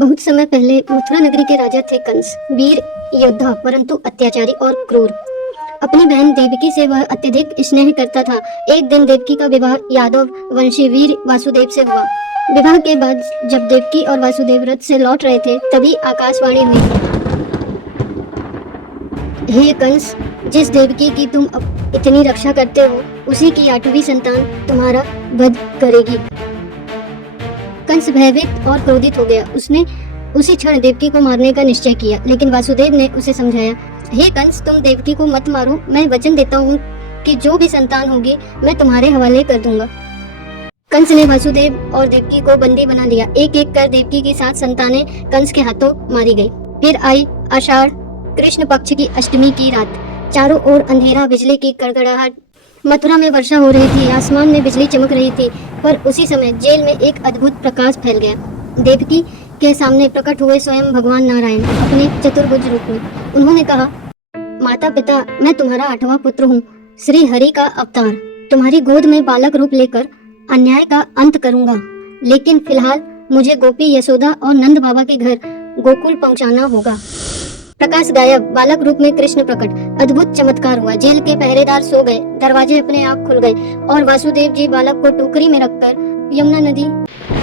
बहुत समय पहले मथुरा नगरी के राजा थे कंस। वीर योद्धा परंतु अत्याचारी और क्रूर। अपनी बहन देवकी से वह अत्यधिक स्नेह करता था। एक दिन देवकी का विवाह यादव वंशी वीर वासुदेव से हुआ। विवाह के बाद जब देवकी और वासुदेव रथ से लौट रहे थे तभी आकाशवाणी हुई, हे कंस, जिस देवकी की तुम इतनी रक्षा करते हो उसी की 8वीं संतान तुम्हारा वध करेगी। कंस भयभीत और क्रोधित हो गया। उसने उसी क्षण देवकी को मारने का निश्चय किया, लेकिन वासुदेव ने उसे समझाया, हे कंस, तुम देवकी को मत मारो। मैं वचन देता हूँ कि जो भी संतान होगी मैं तुम्हारे हवाले कर दूंगा। कंस ने वासुदेव और देवकी को बंदी बना लिया। एक एक कर देवकी की 7 संतानें कंस के हाथों मारी गई। फिर आई आषाढ़ कृष्ण पक्ष की अष्टमी की रात। चारों ओर अंधेरा, बिजली की कड़कड़ाहट। मथुरा में वर्षा हो रही थी, आसमान में बिजली चमक रही थी, पर उसी समय जेल में एक अद्भुत प्रकाश फैल गया। देवकी के सामने प्रकट हुए स्वयं भगवान नारायण अपने चतुर्भुज रूप में। उन्होंने कहा, माता पिता, मैं तुम्हारा 8वां पुत्र हूँ, श्री हरि का अवतार। तुम्हारी गोद में बालक रूप लेकर अन्याय का अंत करूंगा, लेकिन फिलहाल मुझे गोपी यशोदा और नंद बाबा के घर गोकुल पहुंचाना होगा। प्रकाश गायब, बालक रूप में कृष्ण प्रकट। अद्भुत चमत्कार हुआ। जेल के पहरेदार सो गए, दरवाजे अपने आप खुल गए और वासुदेव जी बालक को टोकरी में रखकर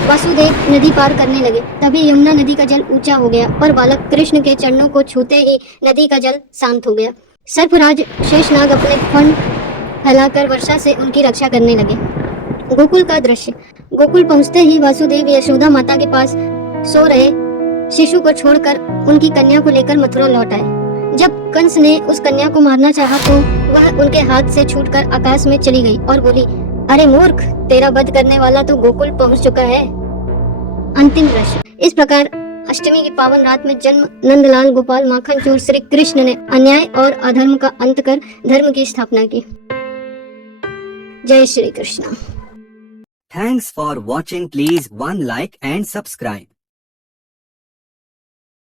वासुदेव नदी पार करने लगे। तभी यमुना नदी का जल ऊंचा हो गया, पर बालक कृष्ण के चरणों को छूते ही नदी का जल शांत हो गया। सर्पराज शेषनाग अपने फण फैलाकर वर्षा से उनकी रक्षा करने लगे। गोकुल का दृश्य। गोकुल पहुंचते ही वासुदेव यशोदा माता के पास सो रहे शिशु को छोड़कर उनकी कन्या को लेकर मथुरा लौट आए। जब कंस ने उस कन्या को मारना चाहा तो वह उनके हाथ से छूटकर आकाश में चली गई और बोली, अरे मूर्ख, तेरा वध करने वाला तो गोकुल पहुंच चुका है। अंतिम दृश्य। इस प्रकार अष्टमी की पावन रात में जन्म नंदलाल गोपाल माखन चोर श्री कृष्ण ने अन्याय और अधर्म का अंत कर धर्म की स्थापना की। जय Shri Krishna. Thanks for watching. Please one like and subscribe.